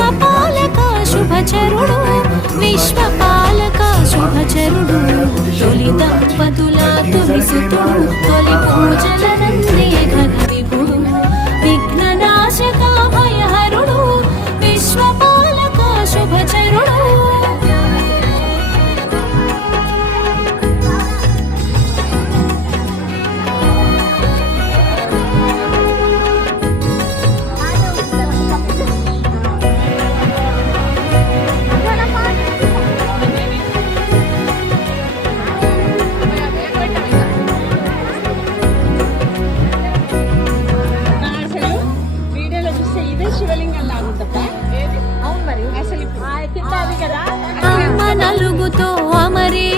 విశ్వపాలక శుభచరుడు విశ్వపాలక శుభచరుడు తొలి దంపతుల తొలిసుతుడు తొలి పూజలనందే ఘన విభుడు విఘ్ననాశక భయహరుడు విశ్వపాలక శుభచరుడు అమ్మ నలుగుతో అమరే